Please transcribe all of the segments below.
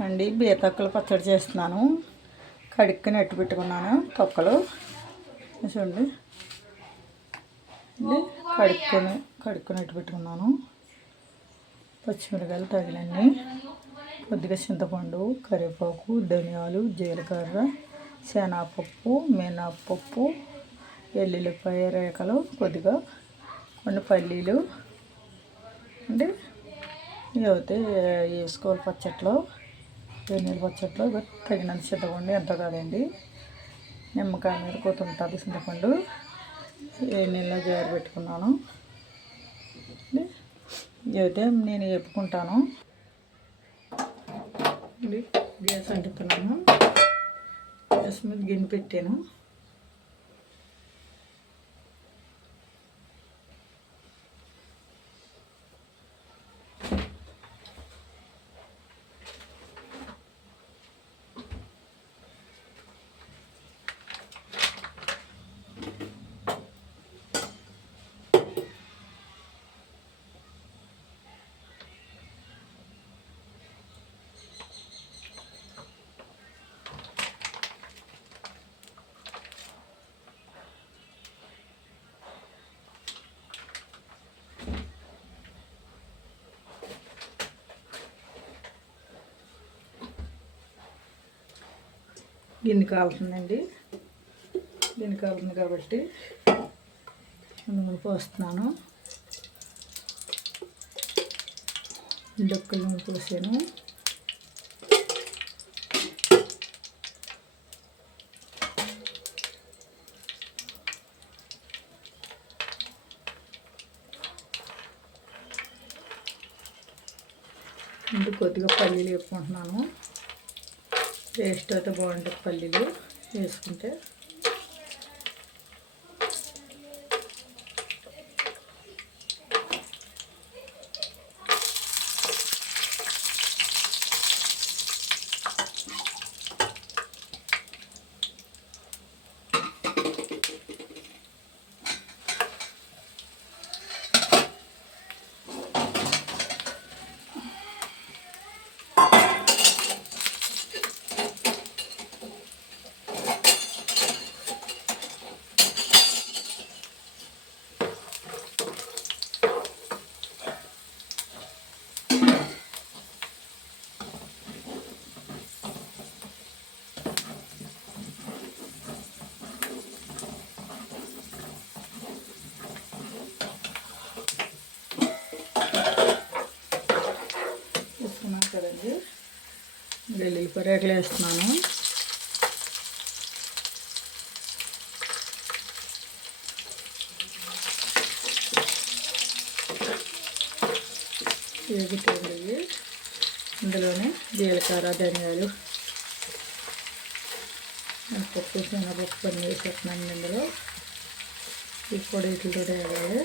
అండి బీరతొక్కలు పచ్చడి చేస్తున్నాను. కడుక్కుని అట్టు పెట్టుకున్నాను తొక్కలు చూడండి. కడుక్కుని అట్టు పెట్టుకున్నాను. పచ్చిమిరకాయలు తగినన్ని, కొద్దిగా చింతపండు, కరివేపాకు, ధనియాలు, జీలకర్ర, శనగపప్పు, మినప్పప్పు, ఎల్లుల్లిపాయ రేఖలు, కొద్దిగా కొన్ని పల్లీలు అంటే ఇవైతే వేసుకోవాలి పచ్చట్లో. నీళ్ళ పచ్చట్లో తగినంత చింతపండు, ఎంత కాదండి, నిమ్మకాయ మీద కొత్తుంటుంది చింతపండు. నీళ్ళలో జారి పెట్టుకున్నాను. ఇవైతే నేను వేపుకుంటాను. గ్యాస్ అంటుతున్నాను. గ్యాస్ మీద గిన్నె పెట్టాను. గిన్నె కాలుతుందండి. గిన్నె కాలుతుంది కాబట్టి నూనె పోస్తున్నాను. డొక్కలు నూనె పోసాను. కొద్దిగా పల్లీలు వేసుకుంటున్నాను. టేస్ట్ అయితే బాగుంటుంది పల్లీలు వేసుకుంటే. కదండి, వెల్లుల్లిపాయ రేఖలు వేస్తున్నాను. వేగుతుంది. ఇందులోనే జీలకర్ర, ధనియాలు, పప్పు, శనగపప్పు కొన్ని వేసేస్తున్నాను. ఇందులో ఈ పొడి వీటితో వేయాలి.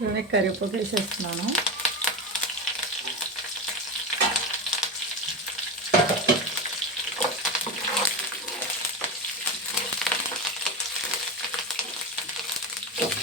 ఇలానే కరివేపాకు వేసేస్తున్నాను.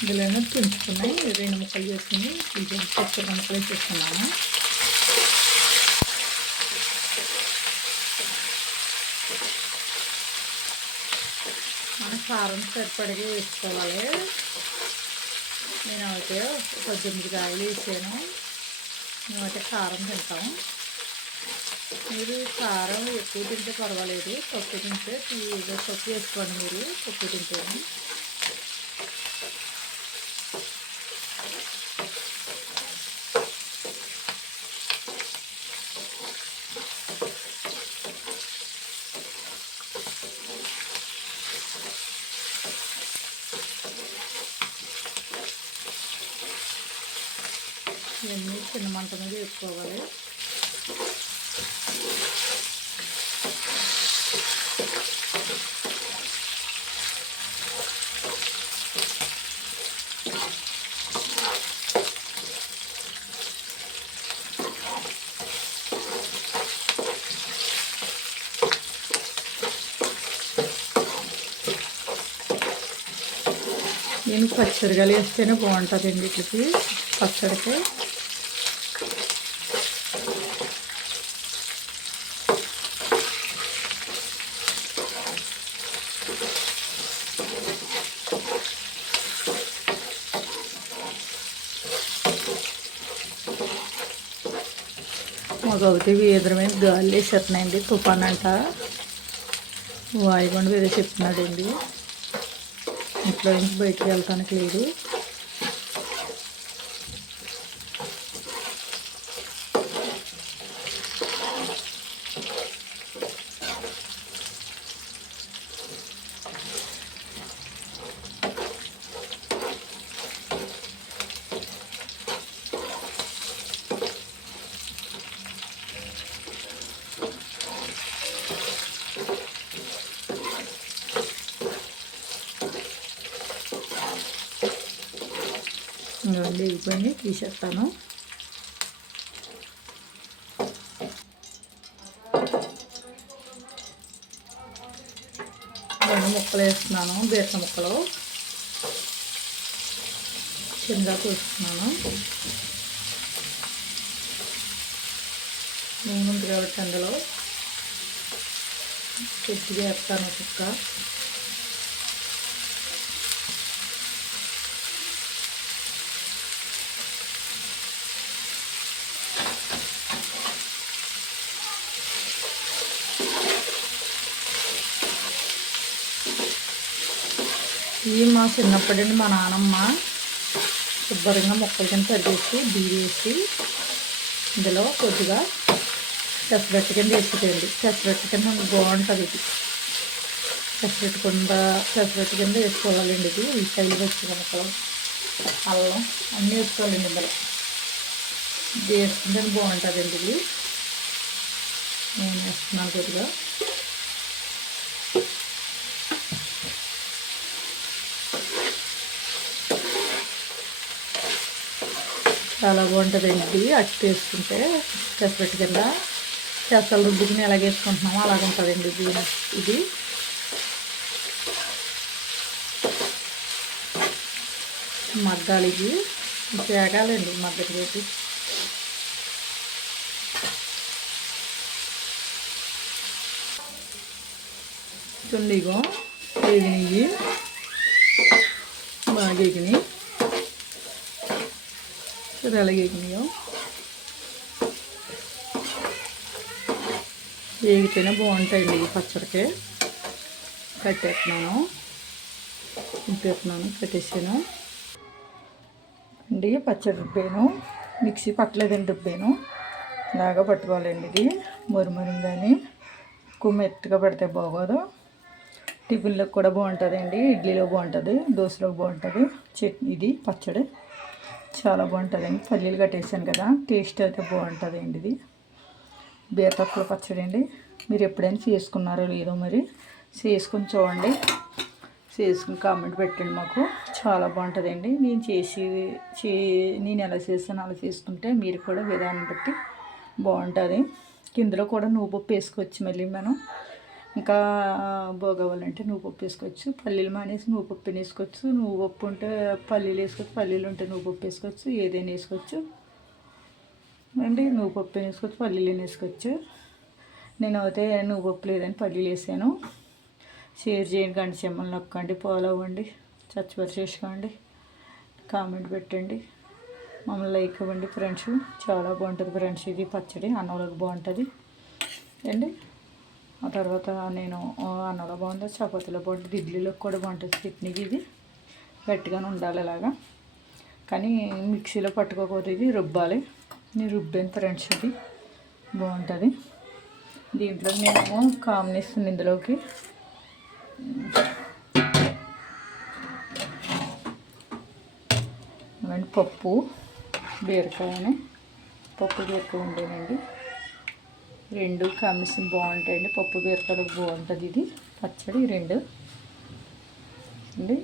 ఇందులోనే తుంచుకున్నాయి 2 ముక్కలు చేసుకుని పచ్చి ముక్కలు వేసేస్తున్నాను. మన కారం కారం సరిపడిగా వేసుకోవాలి. నేనైతే 18 కాయలు వేసాను. మేమైతే కారం తింటాం. మీరు కారం ఎక్కువ తింటే పర్వాలేదు, తక్కువ తింటే తక్కువ వేసుకోండి. మీరు తక్కువ తింటే ఇవన్నీ చిన్న మంట మీద వేసుకోవాలి. నేను పచ్చడిగాలు వేస్తేనే బాగుంటుందండి వీటికి, పచ్చడికి. మాకైతే ఎదురమైన గాలి వేసేస్తున్నాయండి. తుఫాన్ అంట, వాయుగుండం ఏదో చెప్తున్నాడండి. ఇంట్లో నుంచి బయటికి వెళ్తానికి లేదు. ఇవన్నీ ఇవన్నీ తీసేస్తాను. రెండు ముక్కలు వేస్తున్నాను, బీరక ముక్కలు చిన్నగా కోసుకున్నాను. నూనె ఉంది కాబట్టి అందులో కొద్దిగా వేస్తాను చుక్క. ఇవి మా చిన్నప్పటి నుండి మా నాన్నమ్మ శుభ్రంగా ముక్కలు కింద తరిగేసి బియ్యేసి ఇందులో కొద్దిగా పెసరట్టు కింద వేసుకుంటుంది. పెసరట్టు కింద బాగుంటుంది ఇది. పెసరట్టు కింద వేసుకోవాలండి. ఇది ఉల్లిపాయలు, పచ్చిగా ముక్కలు, అల్లం అన్నీ వేసుకోవాలండి ఇందులో. ఇది వేసుకుంటే బాగుంటుందండి. ఇది నేను వేస్తున్నాను కొద్దిగా. చాలా బాగుంటుందండి. అట్టు వేసుకుంటే పెసరట్టు కింద పెసలు రుబ్బుకుని ఎలాగ వేసుకుంటున్నామో అలాగ ఉంటుందండి ఇది. మగ్గాలి, ఇది తేగాలండి మగ్గటి పెట్టి. చుండిగో వేగినవి, బాగా వేగినాయి. అలాగే వేగితేనే బాగుంటాయండి ఈ పచ్చడికి. కట్టేస్తున్నాను, కట్టేసాను అండి. పచ్చడి రుబ్బాను, మిక్సీ పట్టలేదండి, రుబ్బాను. ఇలాగా పట్టుకోవాలండి. ఇది మురుమురుగాని ఎక్కువ మెత్తగా పడితే బాగోదు. టిఫిన్లోకి కూడా బాగుంటుందండి, ఇడ్లీలో బాగుంటుంది, దోశలోకి బాగుంటుంది. చట్నీ ఇది పచ్చడి చాలా బాగుంటుందండి. పల్లీలు కట్టేసాను కదా, టేస్ట్ అయితే బాగుంటుందండి. ఇది బీరకాయ పచ్చడి అండి. మీరు ఎప్పుడైనా చేసుకున్నారో లేదో మరి చేసుకుని చూడండి, చేసుకుని కామెంట్ పెట్టండి మాకు. చాలా బాగుంటుందండి. నేను ఎలా చేస్తాను అలా చేసుకుంటే మీరు కూడా విధానం బట్టి బాగుంటుంది. ఇందులో కూడా నువ్వుపప్పు వేసుకోవచ్చు. మళ్ళీ మనం ఇంకా బాగోవాలంటే నువ్వుపప్పు వేసుకోవచ్చు. పల్లీలు మానేసి నువ్వుపప్పు వేసుకోవచ్చు. నువ్వుపప్పు ఉంటే పల్లీలు వేసుకోవచ్చు, పల్లీలు ఉంటే నువ్వుపప్పు వేసుకోవచ్చు. ఏదైనా వేసుకోవచ్చు అండి. నువ్వుపప్పు వేసుకోవచ్చు, పల్లీలు వేసుకోవచ్చు. నేను అయితే నువ్వుపప్పు లేదని పల్లీలు వేసాను. షేర్ చేయండి, గంట చెమ్మలు నొక్కండి, ఫాలో అవ్వండి, సబ్స్క్రైబ్ చేసుకోండి, కామెంట్ పెట్టండి, మమ్మల్ని లైక్ ఇవ్వండి ఫ్రెండ్స్. చాలా బాగుంటుంది ఫ్రెండ్స్ ఇది పచ్చడి, అన్నంలోకి బాగుంటుంది అండి. ఆ తర్వాత నేను అన్నంలో బాగుంటుంది, చపాతీలో బాగుంటుంది, ఇడ్లీలోకి కూడా బాగుంటుంది చట్నీకి. ఇది గట్టిగానే ఉండాలి ఇలాగా, కానీ మిక్సీలో పట్టుకోకూడదు, ఇది రుబ్బాలి. నేను రుబ్బాను ఫ్రెండ్స్, ఇది బాగుంటుంది. దీంట్లో నేను కాంబినేషన్ ఇందులోకి పప్పు బీరకాయని, పప్పు బీరకాయ ఉండేనండి, రెండు కాంబినేషన్ బాగుంటాయండి. పప్పు బీరకాయలకు బాగుంటుంది ఇది పచ్చడి, రెండు అండి.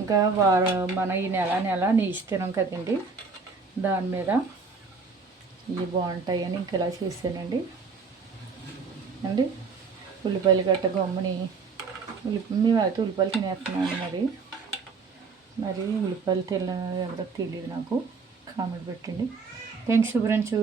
ఇంకా మన ఈ నెల నీచు తినం కదండి, దాని మీద ఇవి బాగుంటాయని ఇంక ఇలా చేశానండి అండి. ఉల్లిపాయలు గట్ట గమ్ముని మేమైతే ఉల్లిపాయలు తినేస్తున్నామండి. మరి ఉల్లిపాయలు ఎవరో తెలియదు నాకు, కామెంట్ పెట్టండి. Thanks friends.